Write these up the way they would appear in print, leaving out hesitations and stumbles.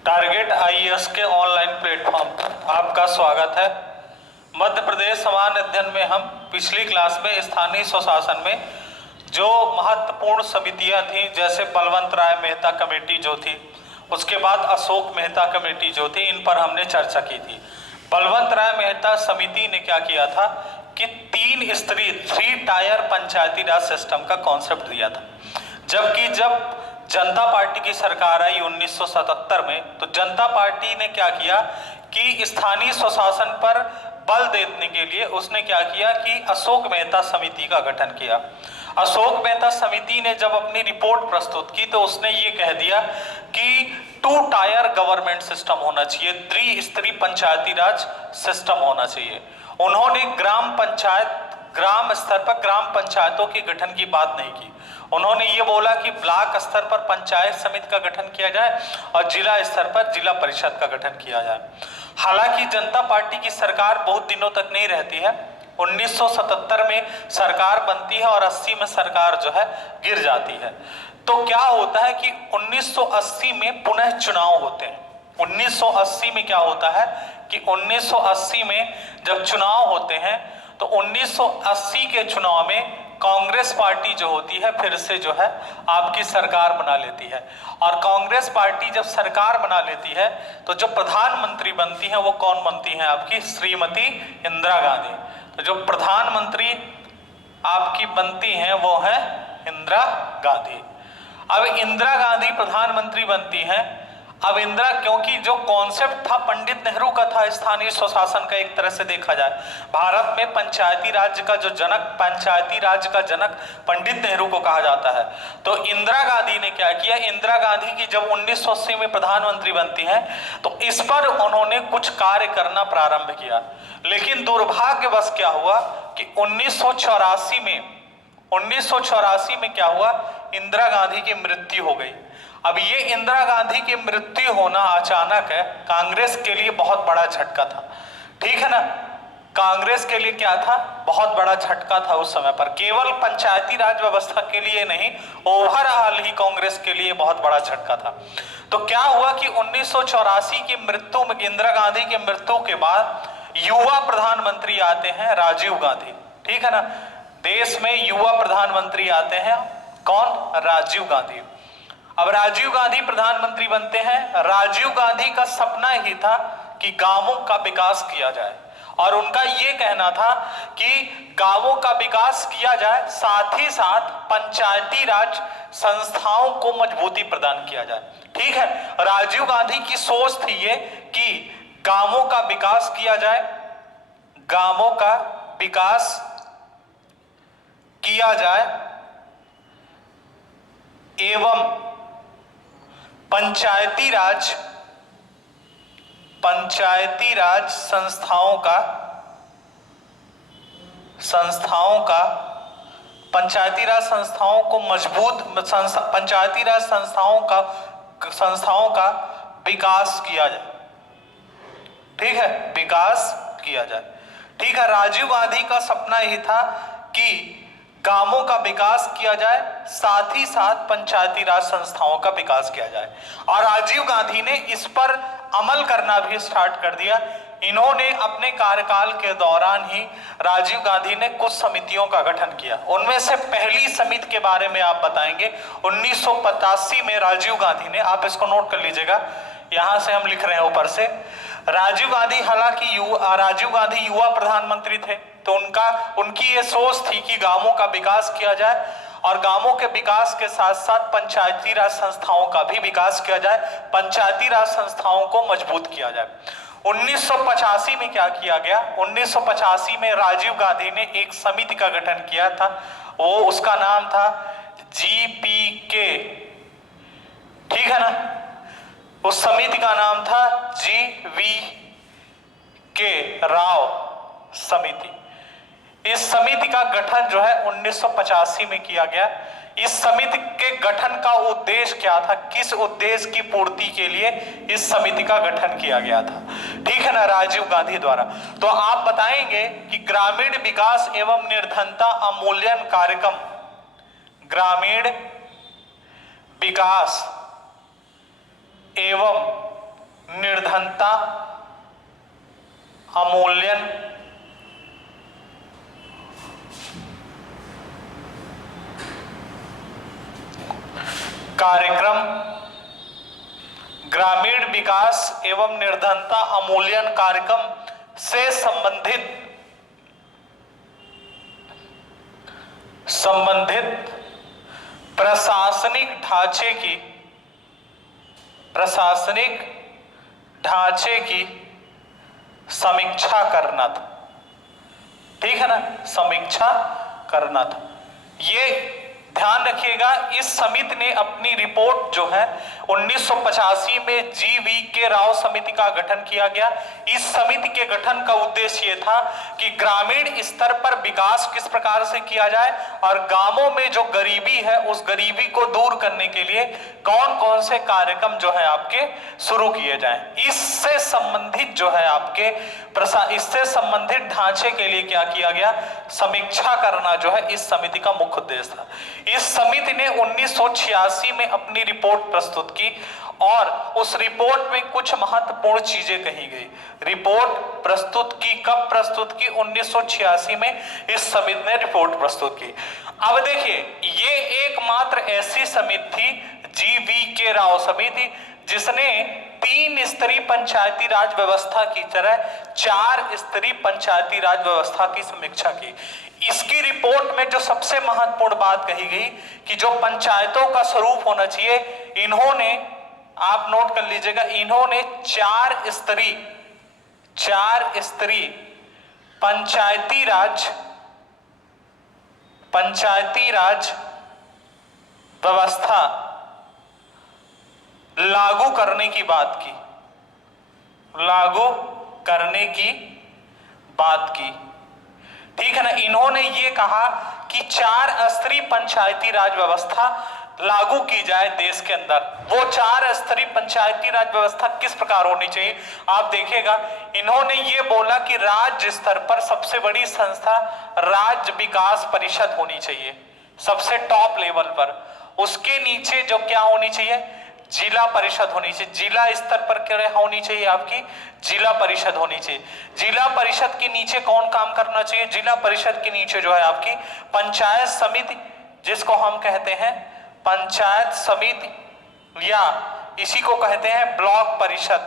Target IAS के online platform पर आपका स्वागत है। मध्य प्रदेश सामान्य अध्ययन में हम पिछली क्लास में स्थानीय स्वशासन में जो महत्वपूर्ण समितियां थी, जैसे बलवंत राय मेहता कमेटी जो थी, उसके बाद अशोक मेहता कमेटी जो थी, इन पर हमने चर्चा की थी। बलवंत राय मेहता समिति ने क्या किया था कि 3 टायर पंचायती राज सिस्टम का कॉन्सेप्ट दिया था। जबकि जब जनता पार्टी की सरकार आई 1977 में, तो जनता पार्टी ने क्या किया कि स्थानीय स्वशासन पर बल देने के लिए उसने क्या किया कि अशोक मेहता समिति का गठन किया। अशोक मेहता समिति ने जब अपनी रिपोर्ट प्रस्तुत की तो उसने ये कह दिया कि 2 टायर गवर्नमेंट सिस्टम होना चाहिए, त्रिस्तरीय पंचायती राज सिस्टम होना चाहिए। उन्होंने ग्राम स्तर पर ग्राम पंचायतों के गठन की बात नहीं की। उन्होंने ये बोला कि ब्लॉक स्तर पर पंचायत समिति का गठन किया जाए और जिला स्तर पर जिला परिषद का गठन किया जाए। हालांकि जनता पार्टी की सरकार बहुत दिनों तक नहीं रहती है। 1977 में सरकार बनती है और 80 में सरकार जो है गिर जाती है। तो क्या होता है कि 1980 में पुनः चुनाव होते हैं। 1980 में क्या होता है कि 1980 में जब चुनाव होते हैं तो 1980 के चुनाव में कांग्रेस पार्टी जो होती है फिर से जो है आपकी सरकार बना लेती है। और कांग्रेस पार्टी जब सरकार बना लेती है तो जो प्रधानमंत्री बनती है वो कौन बनती है? आपकी श्रीमती इंदिरा गांधी। तो जो प्रधानमंत्री आपकी बनती हैं वो है इंदिरा गांधी। अब इंदिरा गांधी प्रधानमंत्री बनती हैं। अब इंदिरा, क्योंकि जो कॉन्सेप्ट था पंडित नेहरू का था स्थानीय स्वशासन का, एक तरह से देखा जाए भारत में पंचायती राज का जो जनक, पंचायती राज का जनक पंडित नेहरू को कहा जाता है। तो इंदिरा गांधी ने क्या किया, इंदिरा गांधी की जब 1980 में प्रधानमंत्री बनती हैं तो इस पर उन्होंने कुछ कार्य करना प्रारंभ किया। लेकिन दुर्भाग्यवश क्या हुआ कि 1984 में क्या हुआ, इंदिरा गांधी की मृत्यु हो गई। अब ये इंदिरा गांधी की मृत्यु होना अचानक है, कांग्रेस के लिए बहुत बड़ा झटका था। ठीक है ना, कांग्रेस के लिए क्या था, बहुत बड़ा झटका था उस समय पर। केवल पंचायती राज व्यवस्था के लिए नहीं, ओवरऑल ही कांग्रेस के लिए बहुत बड़ा झटका था। तो क्या हुआ कि 1984 की मृत्यु में, इंदिरा गांधी की मृत्यु के बाद युवा प्रधानमंत्री आते हैं राजीव गांधी। ठीक है ना, देश में युवा प्रधानमंत्री आते हैं, कौन? राजीव गांधी। अब राजीव गांधी प्रधानमंत्री बनते हैं। राजीव गांधी का सपना ही था कि गांवों का विकास किया जाए और उनका ये कहना था कि गांवों का विकास किया जाए, साथ ही साथ पंचायती राज संस्थाओं को मजबूती प्रदान किया जाए। ठीक है, राजीव गांधी की सोच थी ये कि गांवों का विकास किया जाए, गांवों का विकास किया जाए एवं पंचायती राज संस्थाओं का पंचायती राज संस्थाओं को मजबूत, पंचायती राज संस्थाओं का विकास किया जाए। ठीक है, विकास किया जाए। ठीक है, राजीव गांधी का सपना यही था कि गांवों का विकास किया जाए, साथ ही साथ पंचायती राज संस्थाओं का विकास किया जाए। और राजीव गांधी ने इस पर अमल करना भी स्टार्ट कर दिया। इन्होंने अपने कार्यकाल के दौरान ही राजीव गांधी ने कुछ समितियों का गठन किया। उनमें से पहली समिति के बारे में आप बताएंगे 1985 में राजीव गांधी ने, आप इसको नोट कर लीजिएगा, यहां से हम लिख रहे हैं ऊपर से। राजीव गांधी, हालांकि राजीव गांधी युवा प्रधानमंत्री थे, तो उनकी ये सोच थी कि गांवों का विकास किया जाए और गांवों के विकास के साथ साथ पंचायती राज संस्थाओं का भी विकास किया जाए, पंचायती राज संस्थाओं को मजबूत किया जाए। 1985 में क्या किया गया, 1985 में राजीव गांधी ने एक समिति का गठन किया था, वो उसका नाम था GPK। ठीक है ना, उस समिति का नाम था GVK राव समिति। इस समिति का गठन जो है 1985 में किया गया। इस समिति के गठन का उद्देश्य क्या था, किस उद्देश्य की पूर्ति के लिए इस समिति का गठन किया गया था? ठीक है ना, राजीव गांधी द्वारा। तो आप बताएंगे कि ग्रामीण विकास एवं निर्धनता उन्मूलन कार्यक्रम, ग्रामीण विकास एवं निर्धनता अवमूल्यन कार्यक्रम, ग्रामीण विकास एवं निर्धनता अवमूल्यन कार्यक्रम से संबंधित प्रशासनिक ढांचे की समीक्षा करना था। ठीक है ना, समीक्षा करना था। ये ध्यान रखिएगा, इस समिति ने अपनी रिपोर्ट जो है 1985 में जी.वी.के. राव समिति का गठन किया गया। इस समिति के गठन का उद्देश्य ये था कि ग्रामीण स्तर पर विकास किस प्रकार से किया जाए और गांवों में जो गरीबी है उस गरीबी को दूर करने के लिए कौन कौन से कार्यक्रम जो है आपके शुरू किए जाएं। इससे संबंधित जो है आपके इससे संबंधित ढांचे के लिए क्या किया गया, समीक्षा करना जो है इस समिति का मुख्य उद्देश्य था। इस समिति ने 1986 में अपनी रिपोर्ट प्रस्तुत की और उस रिपोर्ट में कुछ महत्वपूर्ण चीजें कही गई। रिपोर्ट प्रस्तुत की, कब प्रस्तुत की? 1986 में इस समिति ने रिपोर्ट प्रस्तुत की। अब देखिए, ये एकमात्र ऐसी समिति थी जी.वी.के. राव समिति जिसने 3 स्तरीय पंचायती राज व्यवस्था की तरह 4 स्तरीय पंचायती राज व्यवस्था की समीक्षा की। इसकी रिपोर्ट में जो सबसे महत्वपूर्ण बात कही गई कि जो पंचायतों का स्वरूप होना चाहिए, इन्होंने, आप नोट कर लीजिएगा, इन्होंने 4 स्तरीय पंचायती राज व्यवस्था लागू करने की बात की। ठीक है ना, इन्होंने ये कहा कि 4 स्तरीय पंचायती राज व्यवस्था लागू की जाए देश के अंदर। वो 4 स्तरीय पंचायती राज व्यवस्था किस प्रकार होनी चाहिए, आप देखिएगा। इन्होंने ये बोला कि राज्य स्तर पर सबसे बड़ी संस्था राज्य विकास परिषद होनी चाहिए, सबसे टॉप लेवल पर। उसके नीचे जो क्या होनी चाहिए, जिला परिषद होनी चाहिए। जिला स्तर पर क्या होनी चाहिए, आपकी जिला परिषद होनी चाहिए। जिला परिषद के नीचे कौन काम करना चाहिए? जिला परिषद के नीचे जो है आपकी पंचायत समिति, जिसको हम कहते हैं पंचायत समिति या इसी को कहते हैं ब्लॉक परिषद।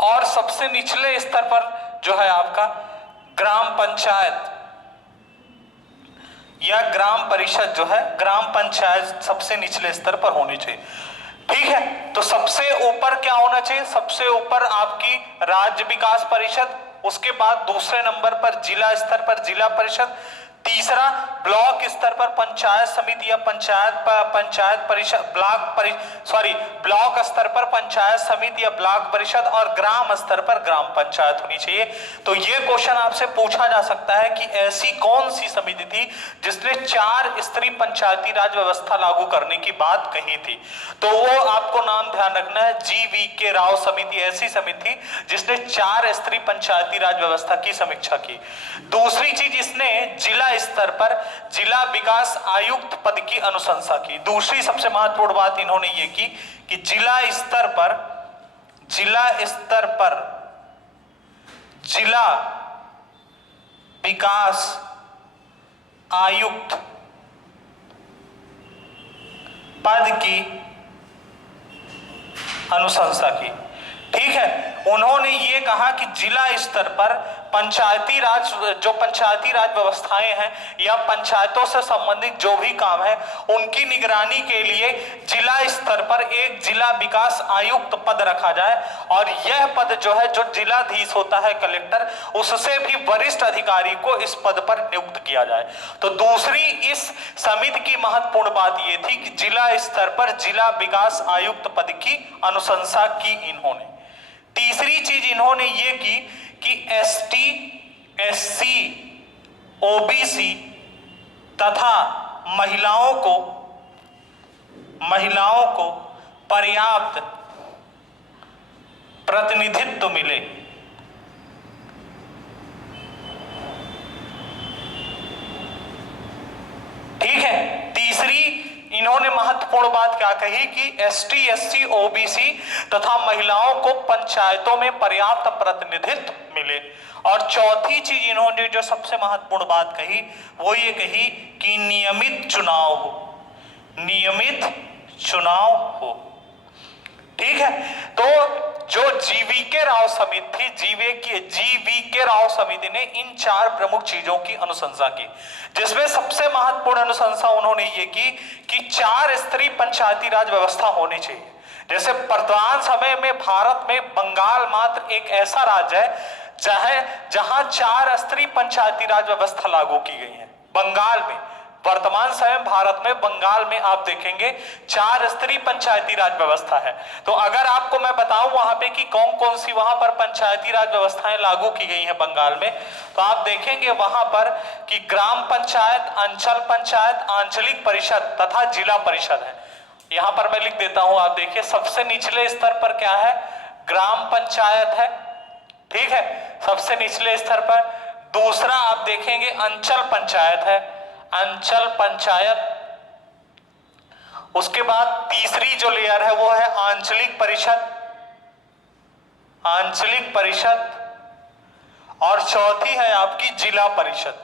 और सबसे निचले स्तर पर जो है आपका ग्राम पंचायत या ग्राम परिषद जो है, ग्राम पंचायत सबसे निचले स्तर पर होनी चाहिए। ठीक है, तो सबसे ऊपर क्या होना चाहिए? सबसे ऊपर आपकी राज्य विकास परिषद, उसके बाद दूसरे नंबर पर जिला स्तर पर जिला परिषद, तीसरा ब्लॉक स्तर पर पंचायत समिति या पंचायत परिषद, ब्लॉक स्तर पर पंचायत समिति या ब्लॉक परिषद, और ग्राम स्तर पर ग्राम पंचायत होनी चाहिए। तो ये क्वेश्चन आपसे पूछा जा सकता है कि ऐसी कौन सी समिति थी जिसने 4 स्तरीय पंचायती राज व्यवस्था लागू करने की बात कही थी? तो वो आपको नाम ध्यान रखना है, जी.वी.के. राव समिति ऐसी समिति थी जिसने 4 स्तरीय पंचायती राज व्यवस्था की समीक्षा की। दूसरी चीज, इसने जिला स्तर पर जिला विकास आयुक्त पद की अनुशंसा की। दूसरी सबसे महत्वपूर्ण बात इन्होंने ये की कि जिला स्तर पर जिला विकास आयुक्त पद की अनुशंसा की। ठीक है, उन्होंने ये कहा कि जिला स्तर पर पंचायती राज व्यवस्थाएं हैं या पंचायतों से संबंधित जो भी काम है उनकी निगरानी के लिए जिला स्तर पर एक जिला विकास आयुक्त पद रखा जाए, और यह पद जो है, जो जिलाधीश होता है कलेक्टर, उससे भी वरिष्ठ अधिकारी को इस पद पर नियुक्त किया जाए। तो दूसरी इस समिति की महत्वपूर्ण बात यह थी कि जिला स्तर पर जिला विकास आयुक्त पद की अनुशंसा की इन्होंने। तीसरी चीज इन्होंने ये की कि एसटी, एससी, ओबीसी तथा महिलाओं को पर्याप्त प्रतिनिधित्व मिले। महत्वपूर्ण बात क्या कही कि एसटी, एससी, ओबीसी तथा महिलाओं को पंचायतों में पर्याप्त प्रतिनिधित्व मिले। और चौथी चीज इन्होंने जो सबसे महत्वपूर्ण बात कही वो ये कही कि नियमित चुनाव हो, नियमित चुनाव हो। ठीक है, तो जो जीवीके राव समिति थी, जीवीके राव समिति ने इन 4 प्रमुख चीजों की अनुशंसा की, जिसमें सबसे महत्वपूर्ण अनुशंसा उन्होंने ये की कि 4 स्तरीय पंचायती राज व्यवस्था होनी चाहिए। जैसे वर्तमान समय में भारत में बंगाल मात्र एक ऐसा राज्य है जहां 4 स्तरीय पंचायती राज व्यवस्था लागू की गई है। बंगाल में वर्तमान समय भारत में बंगाल में आप देखेंगे 4 स्तरीय पंचायती राज व्यवस्था है। तो अगर आपको मैं बताऊं वहां पे कि कौन कौन सी वहां पर पंचायती राज व्यवस्थाएं लागू की गई हैं बंगाल में, तो आप देखेंगे वहां पर कि ग्राम पंचायत, अंचल पंचायत, आंचलिक परिषद तथा जिला परिषद है। यहां पर मैं लिख देता हूं, आप देखिए सबसे निचले स्तर पर क्या है, ग्राम पंचायत है। ठीक है, सबसे निचले स्तर पर। दूसरा आप देखेंगे अंचल पंचायत है, अंचल पंचायत। उसके बाद तीसरी जो लेयर है वो है आंचलिक परिषद, आंचलिक परिषद। और चौथी है आपकी जिला परिषद।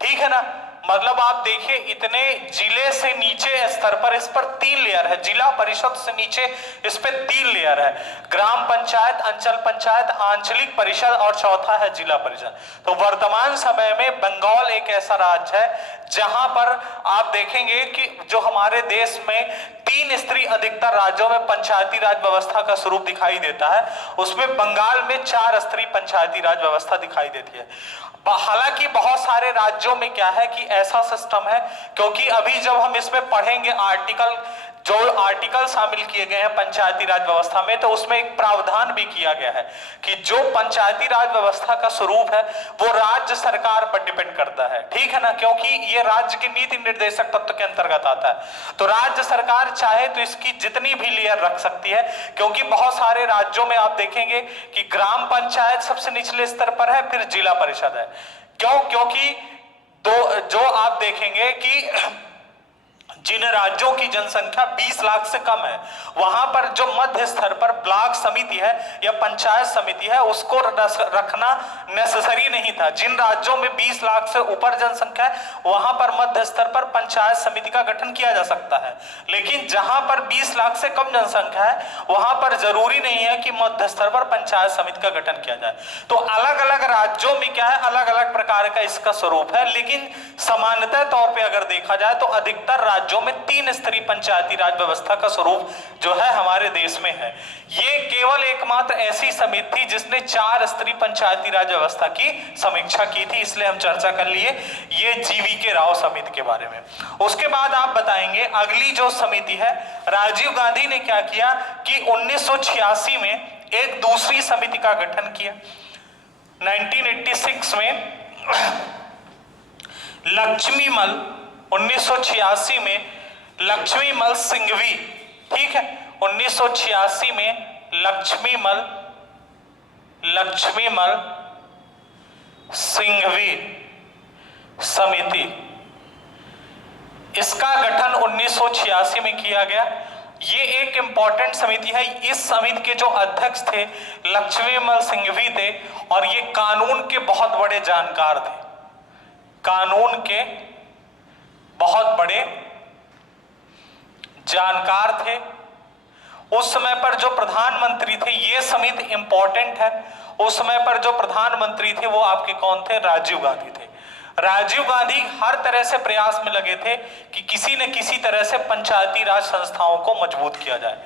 ठीक है ना, मतलब आप देखिए इतने जिले से नीचे स्तर पर इस पर 3 लेयर है, जिला परिषद से नीचे इस पे 3 लेयर है, ग्राम पंचायत, अंचल पंचायत, आंचलिक परिषद और चौथा है जिला परिषद। तो वर्तमान समय में बंगाल एक ऐसा राज्य है जहां पर आप देखेंगे कि जो हमारे देश में 3 स्तरीय अधिकतर राज्यों में पंचायती राज व्यवस्था का स्वरूप दिखाई देता है, उसमें बंगाल में 4 स्तरीय पंचायती राज व्यवस्था दिखाई देती है। हालांकि बहुत सारे राज्यों में क्या है कि ऐसा सिस्टम है, क्योंकि अभी जब हम इसमें पढ़ेंगे आर्टिकल शामिल किए गए हैं पंचायती राज व्यवस्था में, तो उसमें एक प्रावधान भी किया गया है कि जो पंचायती राज व्यवस्था का स्वरूप है वो राज्य सरकार पर डिपेंड करता है। ठीक है ना, क्योंकि ये राज्य के नीति निर्देशक तत्व के अंतर्गत आता है। तो राज्य सरकार चाहे तो इसकी जितनी भी लेयर रख सकती है, क्योंकि बहुत सारे राज्यों में आप देखेंगे कि ग्राम पंचायत सबसे निचले स्तर पर है, फिर जिला परिषद है। क्यों? क्योंकि जो आप देखेंगे कि जिन राज्यों की जनसंख्या 20 लाख से कम है, वहां पर जो मध्य स्तर पर ब्लॉक समिति है या पंचायत समिति है उसको रखना नेसेसरी नहीं था। जिन राज्यों में 20 लाख से ऊपर जनसंख्या है वहां पर मध्य स्तर पर पंचायत समिति का गठन किया जा सकता है, लेकिन जहां पर 20 लाख से कम जनसंख्या है वहां पर जरूरी नहीं है कि मध्य स्तर पर पंचायत समिति का गठन किया जाए। तो अलग अलग राज्यों में क्या है, अलग अलग प्रकार का इसका स्वरूप है, लेकिन सामान्यतः तौर पर अगर देखा जाए तो अधिकतर राज्यों में 3 स्तरीय पंचायती राज व्यवस्था का स्वरूप जो है हमारे देश में है। ये केवल एकमात्र ऐसी समिति थी जिसने 4 स्तरीय पंचायती राज व्यवस्था की समीक्षा की थी, इसलिए हम चर्चा कर लिए ये जीवीके राव समिति के बारे में। उसके बाद आप बताएंगे अगली जो समिति है, राजीव गांधी ने क्या किया कि 1986 में एक दूसरी समिति का गठन किया। 1986 में लक्ष्मीमल 1986 में लक्ष्मीमल सिंघवी, ठीक है, 1986 में लक्ष्मीमल सिंघवी समिति, इसका गठन 1986 में किया गया। ये एक इंपॉर्टेंट समिति है। इस समिति के जो अध्यक्ष थे लक्ष्मीमल सिंघवी थे और ये कानून के बहुत बड़े जानकार थे, कानून के बहुत बड़े जानकार थे। उस समय पर जो प्रधानमंत्री थे, ये समिति इंपॉर्टेंट है, उस समय पर जो प्रधानमंत्री थे वो आपके कौन थे? राजीव गांधी थे। राजीव गांधी हर तरह से प्रयास में लगे थे कि किसी न किसी तरह से पंचायती राज संस्थाओं को मजबूत किया जाए।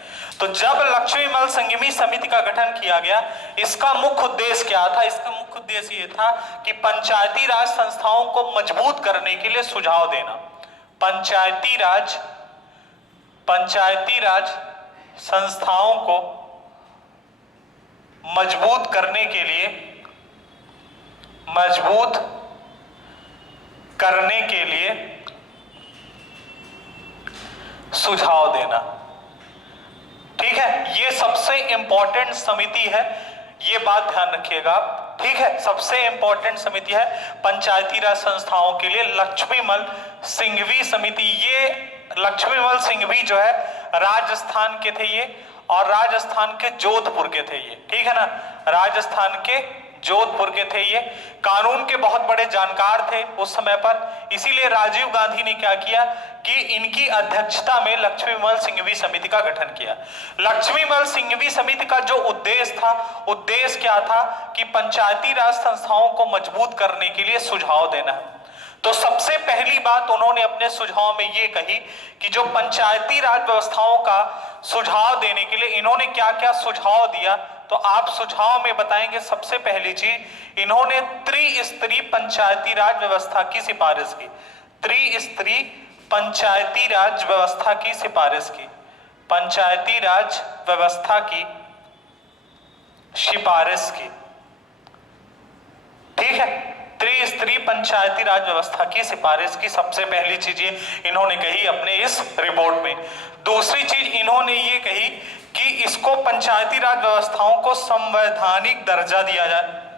तो जब लक्ष्मीमल सिंघवी समिति का गठन किया गया, इसका मुख्य उद्देश्य क्या था? इसका मुख्य उद्देश्य ये था कि पंचायती राज संस्थाओं को मजबूत करने के लिए सुझाव देना। पंचायती राज संस्थाओं को मजबूत करने के लिए सुझाव देना। ठीक है, ये सबसे इंपॉर्टेंट समिति है, ये बात ध्यान रखिएगा आप। ठीक है, सबसे इंपॉर्टेंट समिति है पंचायती राज संस्थाओं के लिए लक्ष्मीमल सिंघवी समिति, ये लक्ष्मीमल सिंघवी जो है राजस्थान के थे ये, और राजस्थान के जोधपुर के थे ये, ठीक है ना, राजस्थान के जोधपुर के थे ये। कानून के बहुत बड़े जानकार थे उस समय पर, इसीलिए राजीव गांधी ने क्या किया कि इनकी अध्यक्षता में लक्ष्मीमल सिंघवी समिति का गठन किया। लक्ष्मीमल सिंघवी समिति का जो उद्देश्य था, उद्देश्य क्या था कि पंचायती राज संस्थाओं को मजबूत करने के लिए सुझाव देना। तो सबसे पहली बात उन्होंने अपने सुझाव में ये कही कि जो पंचायती राज व्यवस्थाओं का सुझाव देने के लिए इन्होंने क्या क्या सुझाव दिया, तो आप सुझाव में बताएंगे। सबसे पहली चीज, इन्होंने त्रिस्तरीय पंचायती राज व्यवस्था की सिफारिश की। त्रिस्तरीय पंचायती राज व्यवस्था की सिफारिश की, पंचायती राज व्यवस्था की सिफारिश की, ठीक है। त्रिस्तरीय पंचायती राज व्यवस्था की सिफारिश की सबसे पहली चीज ये इन्होंने कही अपने इस रिपोर्ट में। दूसरी चीज इन्होंने ये कही कि इसको पंचायती राज व्यवस्थाओं को संवैधानिक दर्जा दिया जाए।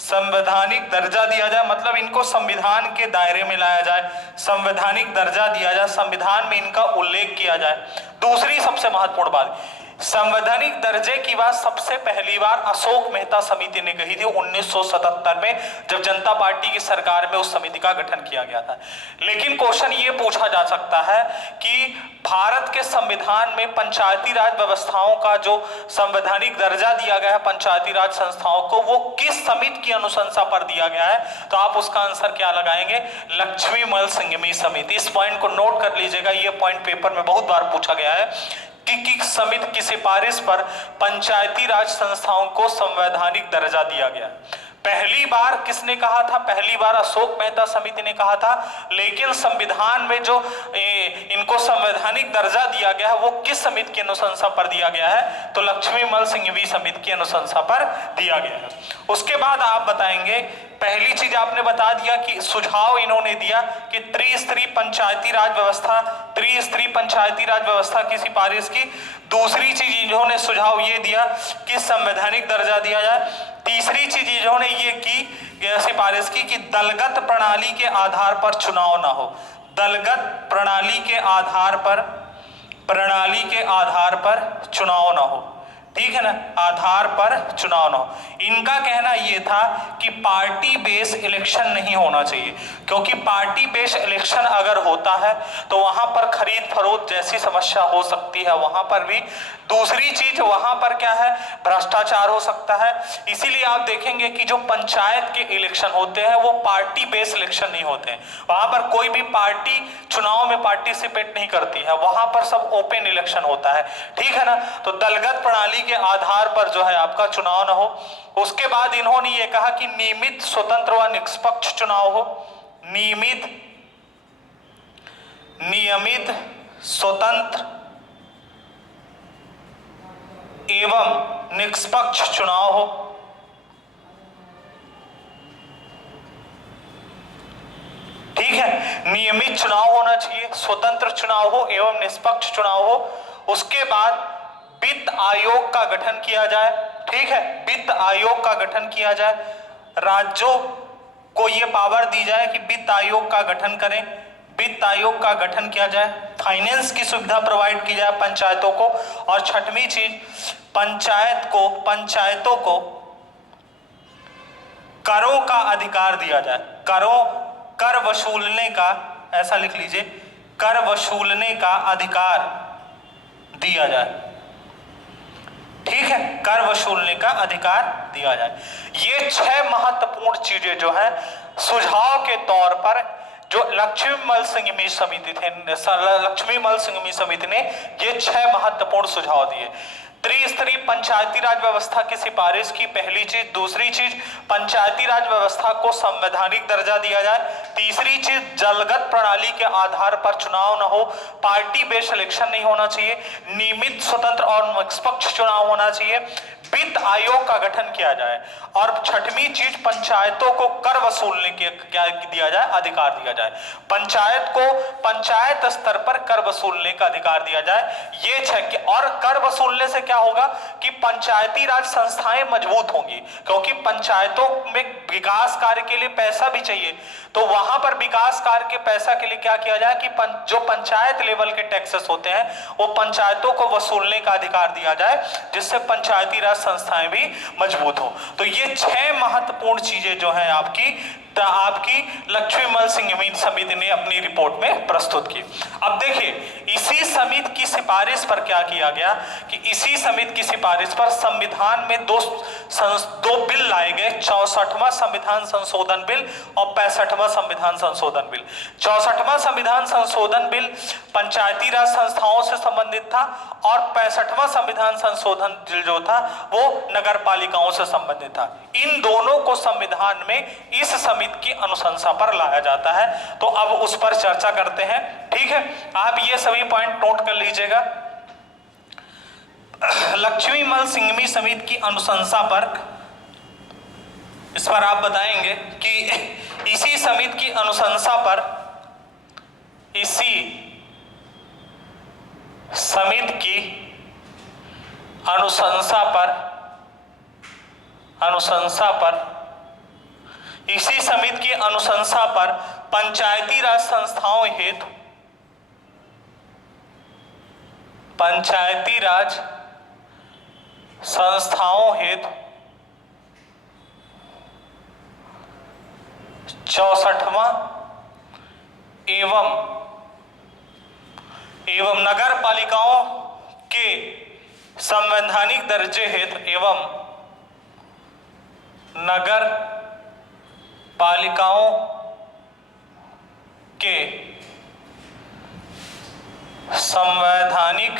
संवैधानिक दर्जा दिया जाए मतलब इनको संविधान के दायरे में लाया जाए, संवैधानिक दर्जा दिया जाए, संविधान में इनका उल्लेख किया जाए। दूसरी सबसे महत्वपूर्ण बात, संवैधानिक दर्जे की बात सबसे पहली बार अशोक मेहता समिति ने कही थी 1977 में, जब जनता पार्टी की सरकार में उस समिति का गठन किया गया था। लेकिन क्वेश्चन ये पूछा जा सकता है कि भारत के संविधान में पंचायती राज व्यवस्थाओं का जो संवैधानिक दर्जा दिया गया है पंचायती राज संस्थाओं को, वो किस समिति की अनुशंसा पर दिया गया है? तो आप उसका आंसर क्या लगाएंगे? लक्ष्मीमल सिंघवी समिति। इस पॉइंट को नोट कर लीजिएगा, ये पॉइंट पेपर में बहुत बार पूछा गया है कि किस समिति की सिफारिश पर पंचायती राज संस्थाओं को संवैधानिक दर्जा दिया गया। पहली बार किसने कहा था? पहली बार अशोक मेहता समिति ने कहा था। लेकिन संविधान में जो इनको संवैधानिक दर्जा दिया गया है वो किस समिति की अनुशंसा पर दिया गया है? तो लक्ष्मीमल सिंघवी समिति की अनुशंसा पर दिया गया है। उसके बाद आप बताएंगे, पहली चीज आपने बता दिया कि सुझाव इन्होंने दिया कि त्रिस्तरीय पंचायती राज व्यवस्था, त्रिस्तरीय पंचायती राज व्यवस्था की सिफारिश की। दूसरी चीज इन्होंने सुझाव ये दिया कि संवैधानिक दर्जा दिया जाए। तीसरी चीज इन्होंने ये की सिफारिश की कि दलगत प्रणाली के आधार पर चुनाव ना हो। दलगत प्रणाली के आधार पर चुनाव ना हो, ठीक है ना, आधार पर चुनाव ना हो। इनका कहना यह था कि पार्टी बेस इलेक्शन नहीं होना चाहिए, क्योंकि पार्टी बेस इलेक्शन अगर होता है तो वहां पर खरीद फरोख्त जैसी समस्या हो सकती है वहां पर भी। दूसरी चीज वहां पर क्या है, भ्रष्टाचार हो सकता है। इसीलिए आप देखेंगे कि जो पंचायत के इलेक्शन होते हैं वो पार्टी बेस इलेक्शन नहीं होते हैं, वहां पर कोई भी पार्टी चुनाव में पार्टिसिपेट नहीं करती है, वहां पर सब ओपन इलेक्शन होता है, ठीक है ना। तो दलगत प्रणाली के आधार पर जो है आपका चुनाव ना हो। उसके बाद इन्होंने ये कहा कि नियमित, स्वतंत्र व निष्पक्ष चुनाव हो। नियमित, स्वतंत्र एवं निष्पक्ष चुनाव हो, ठीक है। नियमित चुनाव होना चाहिए, स्वतंत्र चुनाव हो एवं निष्पक्ष चुनाव हो। उसके बाद वित्त आयोग का गठन किया जाए, ठीक है, वित्त आयोग का गठन किया जाए। राज्यों को यह पावर दी जाए कि वित्त आयोग का गठन करें, वित्त आयोग का गठन किया जाए। फाइनेंस की सुविधा प्रोवाइड की जाए पंचायतों को। और छठवीं चीज, पंचायतों को करों का अधिकार दिया जाए। कर वसूलने का, ऐसा लिख लीजिए, कर वसूलने का अधिकार दिया जाए, ठीक है, कर वसूलने का अधिकार दिया जाए। ये 6 महत्वपूर्ण चीजें जो है सुझाव के तौर पर जो लक्ष्मीमल सिंघवी समिति ने ये 6 महत्वपूर्ण सुझाव दिए। त्रिस्तरीय पंचायती राज व्यवस्था की सिफारिश की, पहली चीज। दूसरी चीज, पंचायती राज व्यवस्था को संवैधानिक दर्जा दिया जाए। तीसरी चीज, दलगत प्रणाली के आधार पर चुनाव न हो, पार्टी बेस्ड इलेक्शन नहीं होना चाहिए, नियमित, स्वतंत्र और निष्पक्ष चुनाव होना चाहिए, वित्त आयोग का गठन किया जाए। और छठवीं चीज, पंचायतों को कर वसूलने के क्या दिया जाए, अधिकार दिया जाए। पंचायत को पंचायत स्तर पर कर वसूलने का अधिकार दिया जाए। ये 6, और कर वसूलने से क्या होगा कि पंचायती राज संस्थाएं मजबूत होंगी, क्योंकि पंचायतों में विकास कार्य के लिए पैसा भी चाहिए। तो वहां पर विकास कार्य के पैसा के लिए क्या किया जाए कि जो पंचायत लेवल के टैक्सेस होते हैं वो पंचायतों को वसूलने का अधिकार दिया जाए, जिससे पंचायती राज संस्थाएं भी मजबूत हो। तो ये 6 महत्वपूर्ण चीजें जो है आपकी लक्ष्मीमल सिंघवी समिति ने अपनी रिपोर्ट में प्रस्तुत की। अब देखिए, इसी समिति की सिफारिश पर क्या किया गया कि इसी समिति की सिफारिश पर संविधान में दो बिल लाए गए, 64वां संविधान संशोधन बिल और 65वां संविधान संशोधन बिल। 64वां संविधान संशोधन बिल पंचायती राज संस्थाओं से संबंधित था और 65वां संविधान संशोधन बिल जो था वो नगर पालिकाओं से संबंधित था। इन दोनों को संविधान में इस समिति की अनुशंसा पर लाया जाता है। तो अब उस पर चर्चा करते हैं, ठीक है। आप ये सभी पॉइंट नोट कर लीजिएगा। लक्ष्मीमल सिंघवी समिति की अनुशंसा पर, इस पर आप बताएंगे कि इसी समिति की अनुशंसा पर, इसी समिति की अनुशंसा पर इसी समिति की अनुशंसा पर पंचायती राज संस्थाओं हेतु 64वां एवं नगर पालिकाओं के संवैधानिक दर्जे हेतु एवं नगर पालिकाओं के संवैधानिक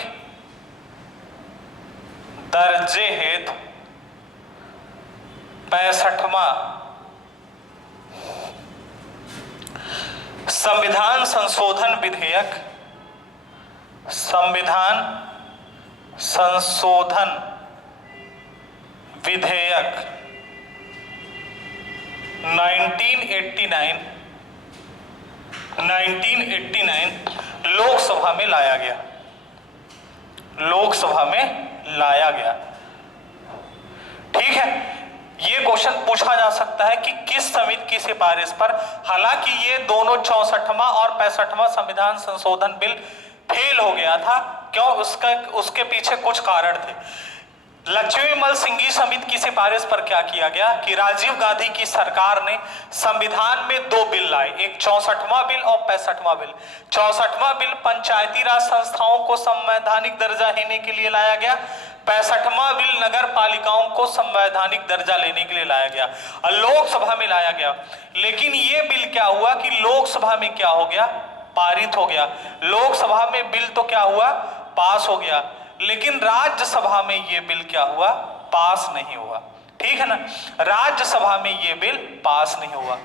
दर्जे हेतु 65वां संविधान संशोधन विधेयक 1989 लोकसभा में लाया गया। ठीक है, ये क्वेश्चन पूछा जा सकता है कि किस समिति की सिफारिश पर। हालांकि ये दोनों 64वां और 65वां संविधान संशोधन बिल फेल हो गया था। क्यों? उसके पीछे कुछ कारण थे। लक्ष्मीमल सिंघवी समिति की सिफारिश पर क्या किया गया कि राजीव गांधी की सरकार ने संविधान में 2 बिल लाए, एक 64वां बिल और 65वां बिल। 64वां बिल पंचायती राज संस्थाओं को संवैधानिक दर्जा देने के लिए लाया गया, 65वां बिल नगर पालिकाओं को संवैधानिक दर्जा लेने के लिए लाया गया और लोकसभा में लाया गया। लेकिन ये बिल क्या हुआ कि लोकसभा में क्या हो गया, पारित हो गया। लोकसभा में बिल तो क्या हुआ, पास हो गया, लेकिन राज्यसभा में ये बिल क्या हुआ, पास नहीं हुआ। ठीक है ना, राज्यसभा में ये बिल पास नहीं हुआ।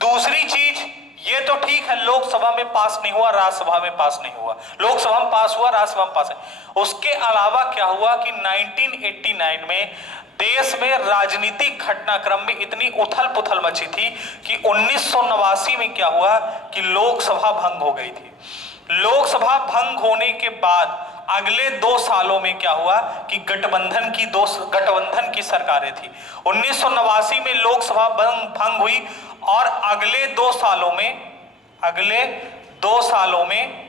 दूसरी चीज, ये तो ठीक है, लोकसभा में पास नहीं हुआ, राज्यसभा में पास नहीं हुआ। लोकसभा में पास हुआ, राज्यसभा में पास नहीं। उसके अलावा क्या हुआ कि 1989 में देश में राजनीतिक घटनाक्रम में इतनी उथल पुथल मची थी कि 1989 में क्या हुआ कि लोकसभा भंग हो गई थी। लोकसभा भंग होने के बाद अगले 2 सालों में क्या हुआ कि गठबंधन की सरकारें थी। 1989 में लोकसभा भंग हुई और अगले 2 सालों में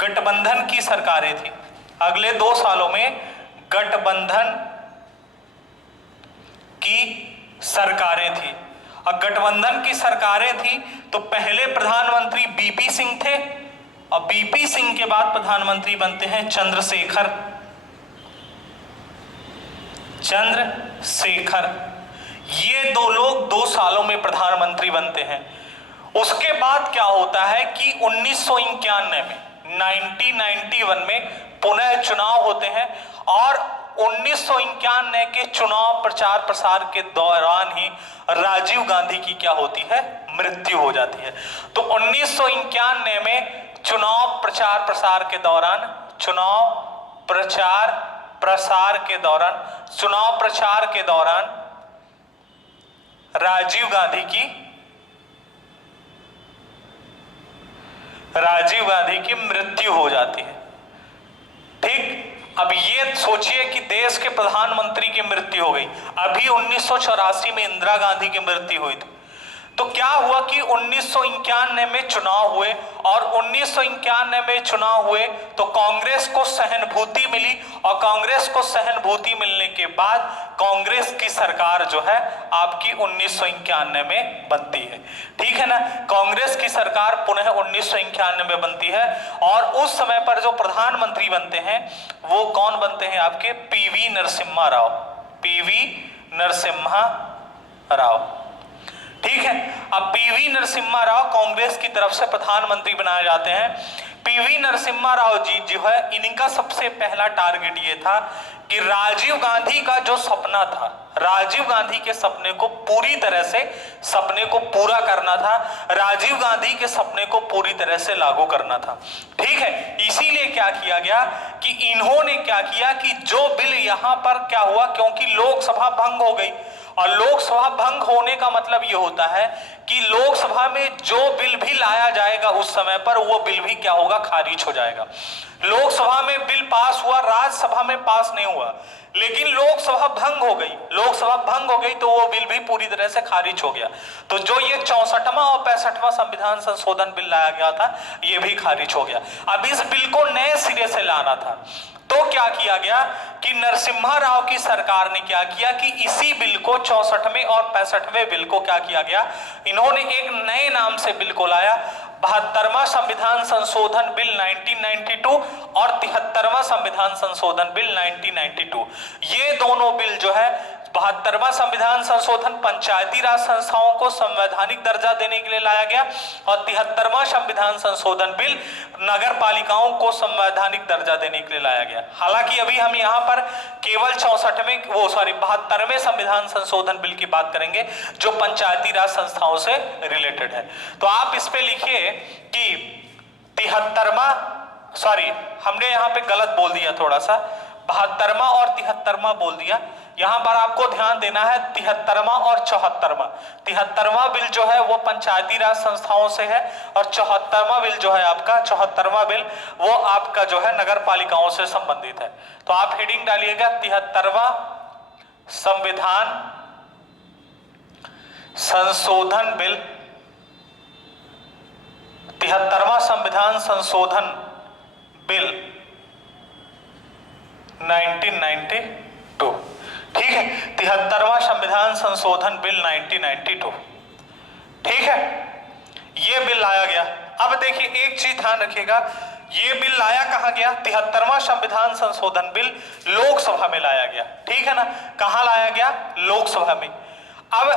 गठबंधन की सरकारें थी। अगले 2 सालों में गठबंधन की सरकारें थी और गठबंधन की सरकारें थी तो पहले प्रधानमंत्री बीपी सिंह थे और बीपी सिंह के बाद प्रधानमंत्री बनते हैं चंद्रशेखर। ये 2 लोग 2 सालों में प्रधानमंत्री बनते हैं। उसके बाद क्या होता है कि 1991 में 1991 में पुनः चुनाव होते हैं और 1991 के चुनाव प्रचार प्रसार के दौरान ही राजीव गांधी की क्या होती है, मृत्यु हो जाती है। तो 1991 में चुनाव प्रचार प्रसार के दौरान राजीव गांधी की मृत्यु हो जाती है। ठीक, अब ये सोचिए कि देश के प्रधानमंत्री की मृत्यु हो गई, अभी 1984 में इंदिरा गांधी की मृत्यु हुई थी। तो क्या हुआ कि 1991 में चुनाव हुए, और 1991 में चुनाव हुए तो कांग्रेस को सहानुभूति मिली, और कांग्रेस को सहानुभूति मिलने के बाद कांग्रेस की सरकार जो है आपकी 1991 में बनती है। ठीक है ना, कांग्रेस की सरकार पुनः 1991 में बनती है, और उस समय पर जो प्रधानमंत्री बनते हैं वो कौन बनते हैं, आपके पीवी नरसिम्हा राव, पीवी नरसिम्हा राव। ठीक है, अब पीवी नरसिम्हा राव कांग्रेस की तरफ से प्रधानमंत्री बनाए जाते हैं। पीवी नरसिम्हा राव जी जो है, इनका सबसे पहला टारगेट ये था कि राजीव गांधी का जो सपना था, राजीव गांधी के सपने को पूरी तरह से सपने को पूरा करना था, राजीव गांधी के सपने को पूरी तरह से लागू करना था। ठीक है, इसीलिए क्या किया गया कि इन्होंने क्या किया कि जो बिल यहां पर क्या हुआ, क्योंकि लोकसभा भंग हो गई, और लोकसभा भंग होने का मतलब यह होता है कि लोकसभा में जो बिल भी लाया जाएगा उस समय पर वो बिल भी क्या होगा, खारिज हो जाएगा। लोकसभा में बिल पास हुआ, राज्यसभा में पास नहीं हुआ, लेकिन लोकसभा भंग हो गई, लोकसभा भंग हो गई तो वो बिल भी पूरी तरह से खारिज हो गया। तो जो ये 64वां और 65वां संविधान संशोधन बिल लाया गया था ये भी खारिज हो गया। अब इस बिल को नए सिरे से लाना था, तो क्या किया गया कि नरसिम्हा राव की सरकार ने क्या किया कि इसी बिल को 64वें और 65वें बिल को क्या किया गया, इन्होंने एक नए नाम से बिल को लाया, 72वां संविधान संशोधन बिल 1992 और 73वां संविधान संशोधन बिल 1992। ये दोनों बिल जो है, 72वां संविधान संशोधन पंचायती राज संस्थाओं को संवैधानिक दर्जा देने के लिए लाया गया, और 73वां संविधान संशोधन बिल नगर पालिकाओं को संवैधानिक दर्जा देने के लिए लाया गया। हालांकि अभी हम यहाँ पर केवल 72वें संविधान संशोधन बिल की बात करेंगे जो पंचायती राज संस्थाओं से रिलेटेड है। तो आप इस पे लिखिए कि 73वां, हमने यहाँ पे गलत बोल दिया थोड़ा सा, 72वां और 73वां बोल दिया। यहां पर आपको ध्यान देना है 73वां और 74वां। 73वां बिल जो है वो पंचायती राज संस्थाओं से है, और 74वां बिल जो है आपका, 74वां बिल वो आपका जो है नगर पालिकाओं से संबंधित है। तो आप हेडिंग डालिएगा 73वां संविधान संशोधन बिल, 73वां संविधान संशोधन बिल 1992। ठीक है, 73वां संविधान संशोधन बिल 1992। ठीक है, ये बिल लाया गया। अब देखिए एक चीज ध्यान रखिएगा, ये बिल लाया कहां गया, 73वां संविधान संशोधन बिल लोकसभा में लाया गया। ठीक है ना, कहां लाया गया, लोकसभा में। अब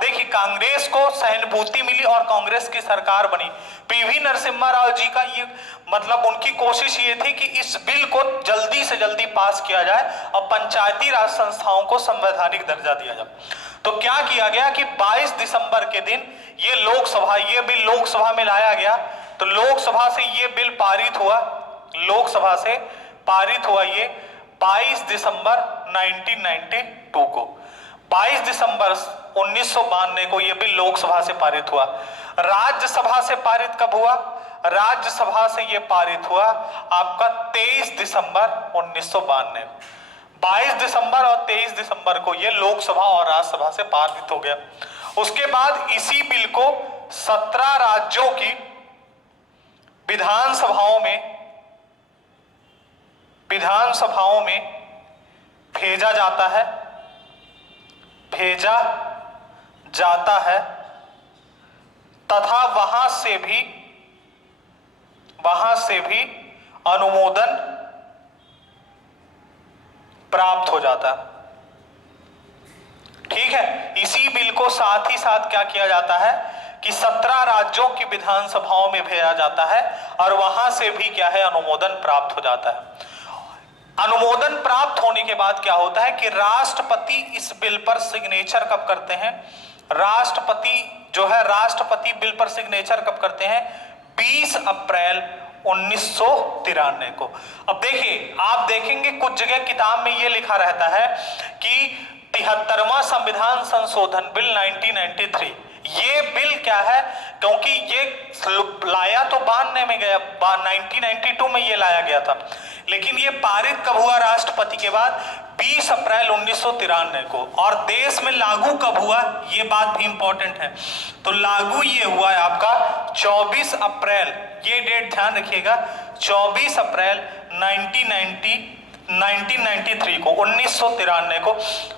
देखिए कांग्रेस को सहानुभूति मिली और कांग्रेस की सरकार बनी। पीवी नरसिम्हा राव जी का ये मतलब उनकी कोशिश ये थी कि इस बिल को जल्दी से जल्दी पास किया जाए और पंचायती राज संस्थाओं को संवैधानिक दर्जा दिया जाए। तो क्या किया गया कि 22 दिसंबर के दिन ये बिल लोकसभा में लाया गया। तो लोकसभा से ये बिल पारित हुआ, लोकसभा से पारित हुआ ये 22 दिसंबर 1992 को। 22 दिसंबर 1992 को यह बिल लोकसभा से पारित हुआ। राज्यसभा से पारित कब हुआ, राज्यसभा से यह पारित हुआ आपका 23 दिसंबर 1992। 22 दिसंबर और 23 दिसंबर को यह लोकसभा और राज्यसभा से पारित हो गया। उसके बाद इसी बिल को 17 राज्यों की विधानसभाओं में भेजा जाता है तथा वहां से भी अनुमोदन प्राप्त हो जाता है। ठीक है, इसी बिल को साथ ही साथ क्या किया जाता है कि 17 राज्यों की विधानसभाओं में भेजा जाता है और वहां से भी क्या है, अनुमोदन प्राप्त हो जाता है। अनुमोदन प्राप्त होने के बाद क्या होता है कि राष्ट्रपति इस बिल पर सिग्नेचर कब करते हैं, राष्ट्रपति बिल पर सिग्नेचर कब करते हैं, 20 अप्रैल 1993 को। अब देखिए, आप देखेंगे कुछ जगह किताब में यह लिखा रहता है कि 73वां संविधान संशोधन बिल 1993, ये बिल क्या है, क्योंकि ये लाया तो 92 में गया, 1992 में ये लाया गया था, लेकिन ये पारित कब हुआ राष्ट्रपति के बाद? 20 अप्रैल 1993 को। और देश में लागू कब हुआ, ये बात भी इंपॉर्टेंट है। तो लागू ये हुआ है आपका 24 अप्रैल, ये डेट ध्यान रखिएगा, 24 अप्रैल 1993 को, 1993 को,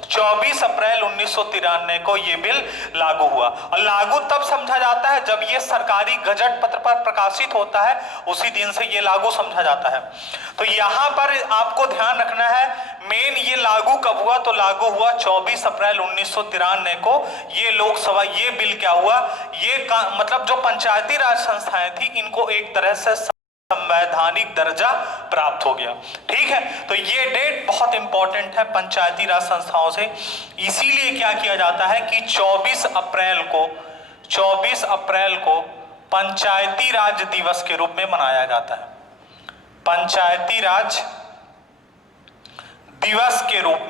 24 अप्रैल 1993 को ये बिल लागू हुआ। और लागू तब समझा जाता है जब ये सरकारी गजट पत्र पर प्रकाशित होता है, उसी दिन से ये लागू समझा जाता है। तो यहां पर आपको ध्यान रखना है, मेन ये लागू कब हुआ, तो लागू हुआ 24 अप्रैल 1993 को। ये लोकसभा, ये बिल क्या हुआ, ये मतलब जो पंचायती राज संस्थाएं थी, इनको एक तरह से संवैधानिक दर्जा प्राप्त हो गया। ठीक है, तो ये डेट बहुत इंपॉर्टेंट है पंचायती राज संस्थाओं से। इसीलिए क्या किया जाता है कि 24 अप्रैल को पंचायती राज दिवस के रूप में मनाया जाता है। पंचायती राज दिवस के रूप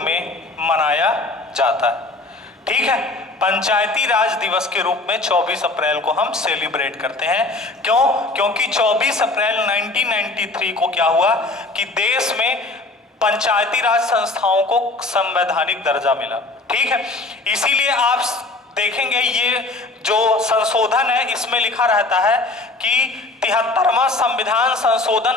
में मनाया जाता है। ठीक है, पंचायती राज दिवस के रूप में 24 अप्रैल को हम सेलिब्रेट करते हैं। क्यों? क्योंकि 24 अप्रैल 1993 को क्या हुआ कि देश में पंचायती राज संस्थाओं को संवैधानिक दर्जा मिला। ठीक है, इसीलिए आप देखेंगे ये जो संशोधन है, इसमें लिखा रहता है कि 73वां संविधान संशोधन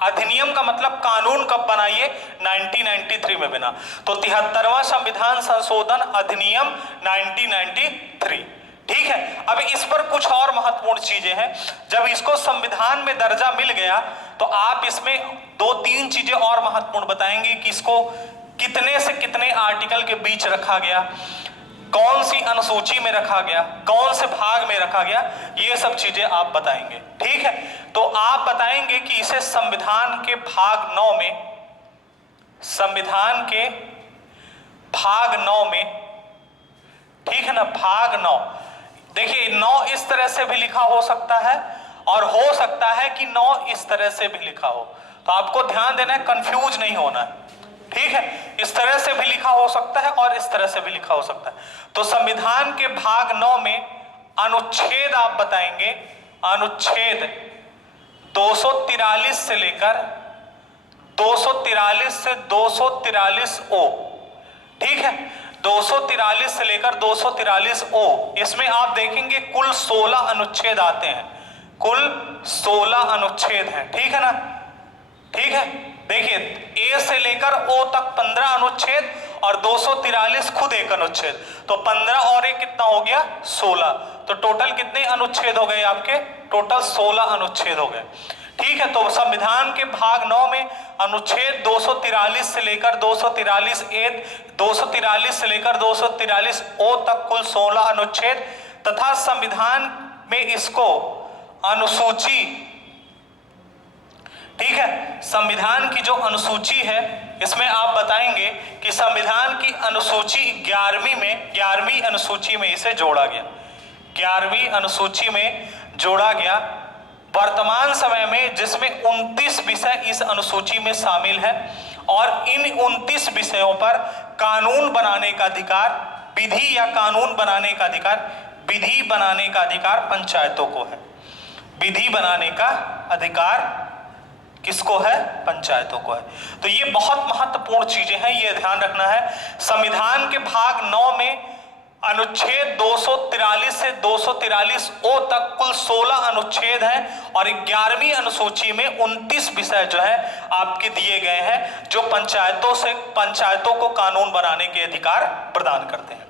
अधिनियम का मतलब कानून कब बनाइए, 1993 में बना। तो 73वां संविधान संशोधन अधिनियम 1993। ठीक है, अब इस पर कुछ और महत्वपूर्ण चीजें हैं। जब इसको संविधान में दर्जा मिल गया तो आप इसमें 2-3 चीजें और महत्वपूर्ण बताएंगे कि इसको कितने से कितने आर्टिकल के बीच रखा गया, कौन सी अनुसूची में रखा गया, कौन से भाग में रखा गया, ये सब चीजें आप बताएंगे। ठीक है, तो आप बताएंगे कि इसे संविधान के भाग 9 में, ठीक है ना, भाग 9, देखिए 9 इस तरह से भी लिखा हो सकता है और हो सकता है कि 9 इस तरह से भी लिखा हो। तो आपको ध्यान देना है, कंफ्यूज नहीं होना है। ठीक है, इस तरह से भी लिखा हो सकता है और इस तरह से भी लिखा हो सकता है। तो संविधान के भाग 9 में अनुच्छेद आप बताएंगे, अनुच्छेद 243 से लेकर 243 ओ। ठीक है, 243 से लेकर 243 ओ, इसमें आप देखेंगे कुल 16 अनुच्छेद आते हैं, कुल 16 अनुच्छेद हैं। ठीक है ना, ठीक है, देखिए ए से लेकर ओ तक 15 अनुच्छेद और 243 खुद एक अनुच्छेद, तो 15 और एक कितना हो गया, 16। तो टोटल कितने अनुच्छेद हो गए आपके, टोटल 16 अनुच्छेद हो गए। ठीक है, तो संविधान के भाग 9 में अनुच्छेद 243 से लेकर 243 ए, 243 से लेकर 243 ओ तक कुल 16 अनुच्छेद, तथा संविधान में इसको अनुसूची, ठीक है, संविधान की जो अनुसूची है इसमें आप बताएंगे कि संविधान की अनुसूची 11वीं अनुसूची में इसे जोड़ा गया, 11वीं अनुसूची में जोड़ा गया। वर्तमान समय में जिसमें 29 विषय इस अनुसूची में शामिल है और इन 29 विषयों पर कानून बनाने का अधिकार, विधि या कानून बनाने का अधिकार, विधि बनाने का अधिकार पंचायतों को है। विधि बनाने का अधिकार किसको है, पंचायतों को है। तो ये बहुत महत्वपूर्ण चीजें हैं, ये ध्यान रखना है। संविधान के भाग 9 में अनुच्छेद 243 से 243 ओ तक कुल 16 अनुच्छेद हैं और 11वीं अनुसूची में 29 विषय जो है आपके दिए गए हैं, जो पंचायतों को कानून बनाने के अधिकार प्रदान करते हैं।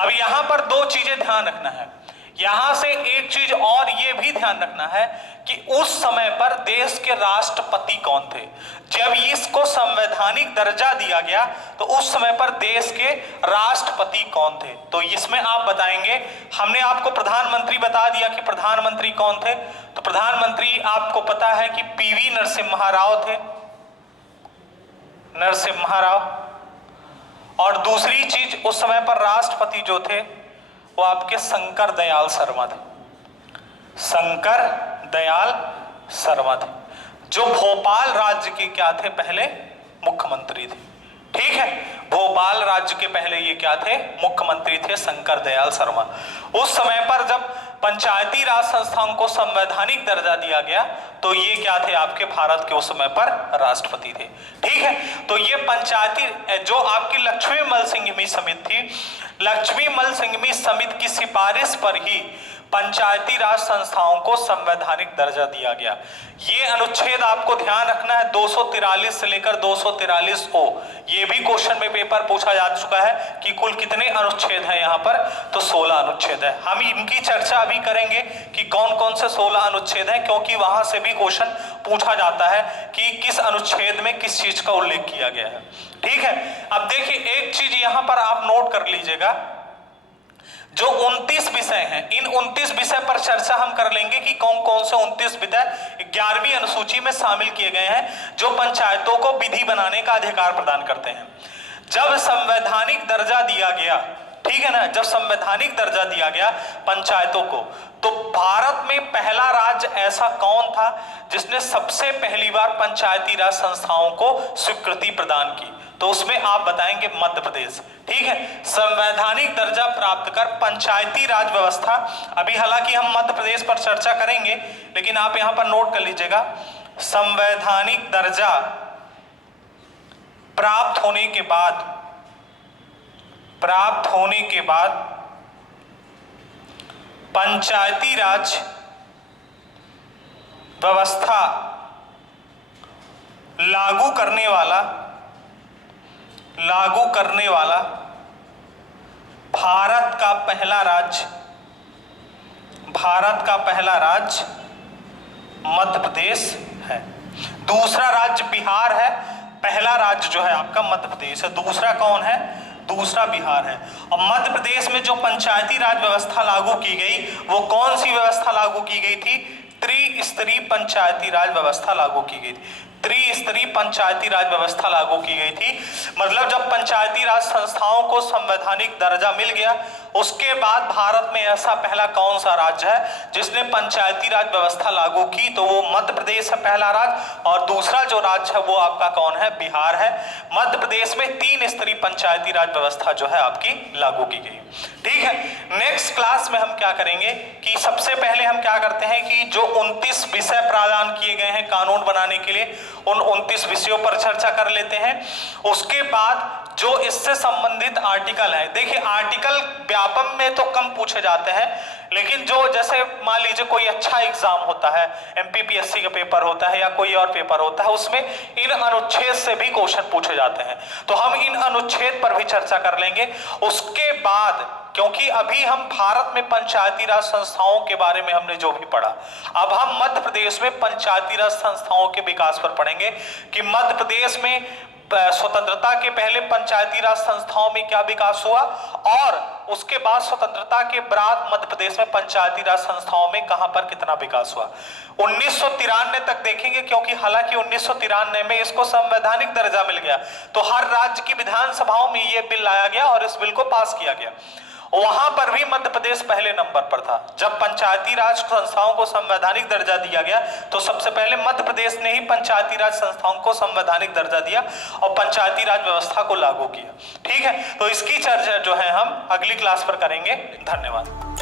अब यहां पर 2 चीजें ध्यान रखना है। यहां से एक चीज और ये भी ध्यान रखना है कि उस समय पर देश के राष्ट्रपति कौन थे। जब इसको संवैधानिक दर्जा दिया गया तो उस समय पर देश के राष्ट्रपति कौन थे, तो इसमें आप बताएंगे। हमने आपको प्रधानमंत्री बता दिया कि प्रधानमंत्री कौन थे, तो प्रधानमंत्री आपको पता है कि पीवी नरसिम्हा राव थे, नरसिम्हा राव। और दूसरी चीज, उस समय पर राष्ट्रपति जो थे वो आपके शंकर दयाल शर्मा थे, शंकर दयाल शर्मा थे, जो भोपाल राज्य के क्या थे, पहले मुख्यमंत्री थे। ठीक है। भोपाल राज्य के पहले ये क्या थे, मुख्यमंत्री थे शंकर दयाल शर्मा। उस समय पर जब पंचायती राज संस्थाओं को संवैधानिक दर्जा दिया गया तो ये क्या थे, आपके भारत के उस समय पर राष्ट्रपति थे। ठीक है, तो ये पंचायती जो आपकी लक्ष्मीमल सिंघवी समिति थी, लक्ष्मीमल सिंघवी समिति की सिफारिश पर ही पंचायती राज संस्थाओं को संवैधानिक दर्जा दिया गया। ये अनुच्छेद आपको ध्यान रखना है, 243 से लेकर 243 ओ। ये भी क्वेश्चन में पेपर पूछा जा चुका है कि कुल कितने अनुच्छेद हैं यहाँ पर, तो 16 अनुच्छेद है। हम इनकी चर्चा अभी करेंगे कि कौन कौन से 16 अनुच्छेद हैं, क्योंकि वहां से भी क्वेश्चन पूछा जाता है कि किस अनुच्छेद में किस चीज का उल्लेख किया गया है। ठीक है, अब देखिए एक चीज यहाँ पर आप नोट कर लीजिएगा, जो 29 विषय हैं, इन 29 विषय पर चर्चा हम कर लेंगे कि कौन कौन से 29 विषय 11वीं अनुसूची में शामिल किए गए हैं जो पंचायतों को विधि बनाने का अधिकार प्रदान करते हैं। जब संवैधानिक दर्जा दिया गया, ठीक है ना, जब संवैधानिक दर्जा दिया गया पंचायतों को, तो भारत में पहला राज्य ऐसा कौन था जिसने सबसे पहली बार पंचायती राज संस्थाओं को स्वीकृति प्रदान की, तो उसमें आप बताएंगे मध्य प्रदेश। ठीक है, संवैधानिक दर्जा प्राप्त कर पंचायती राज व्यवस्था, अभी हालांकि हम मध्य प्रदेश पर चर्चा करेंगे, लेकिन आप यहां पर नोट कर लीजिएगा, संवैधानिक दर्जा प्राप्त होने के बाद पंचायती राज व्यवस्था लागू करने वाला भारत का पहला राज्य मध्य प्रदेश है। दूसरा राज्य बिहार है, पहला राज्य जो है आपका मध्य प्रदेश है। दूसरा कौन है, दूसरा बिहार है। और मध्य प्रदेश में जो पंचायती राज व्यवस्था लागू की गई वो कौन सी व्यवस्था लागू की गई थी, त्रिस्तरीय पंचायती राज व्यवस्था लागू की गई थी। त्रिस्तरीय पंचायती राज व्यवस्था लागू की गई थी, मतलब जब पंचायती राज संस्थाओं को संवैधानिक दर्जा मिल गया उसके बाद भारत में ऐसा पहला कौन सा राज्य है जिसने पंचायती राज व्यवस्था लागू की, तो वो मध्य प्रदेश है पहला राज्य, और दूसरा जो राज्य है वो आपका कौन है, बिहार है। मध्य प्रदेश में 3 स्तरीय पंचायती राज व्यवस्था जो है आपकी लागू की गई। ठीक है, नेक्स्ट क्लास में हम क्या करेंगे कि सबसे पहले हम क्या करते हैं कि जो 29 विषय प्रदान किए गए हैं कानून बनाने के लिए, उन 29 विषयों पर चर्चा कर लेते हैं। उसके बाद जो इससे संबंधित आर्टिकल है, देखिए आर्टिकल व्यापम में तो कम पूछे जाते हैं, लेकिन जो जैसे मान लीजिए कोई अच्छा एग्जाम होता है, एमपीपीएससी का पेपर होता है या कोई और पेपर होता है, उसमें इन अनुच्छेद से भी क्वेश्चन पूछे जाते हैं, तो हम इन अनुच्छेद पर भी चर्चा कर लेंगे। उसके बाद, क्योंकि अभी हम भारत में पंचायती राज संस्थाओं के बारे में हमने जो भी पढ़ा, अब हम मध्य प्रदेश में पंचायती राज संस्थाओं के विकास पर पढ़ेंगे कि मध्य प्रदेश में स्वतंत्रता के पहले पंचायती राज संस्थाओं में क्या विकास हुआ और उसके बाद स्वतंत्रता के बाद मध्य प्रदेश में पंचायती राज संस्थाओं में कहां पर कितना विकास हुआ। 1993 तक देखेंगे, क्योंकि हालांकि 1993 में इसको संवैधानिक दर्जा मिल गया, तो हर राज्य की विधानसभाओं में यह बिल लाया गया और इस बिल को पास किया गया। वहां पर भी मध्य प्रदेश पहले नंबर पर था। जब पंचायती राज संस्थाओं को संवैधानिक दर्जा दिया गया तो सबसे पहले मध्य प्रदेश ने ही पंचायती राज संस्थाओं को संवैधानिक दर्जा दिया और पंचायती राज व्यवस्था को लागू किया। ठीक है, तो इसकी चर्चा जो है हम अगली क्लास पर करेंगे। धन्यवाद।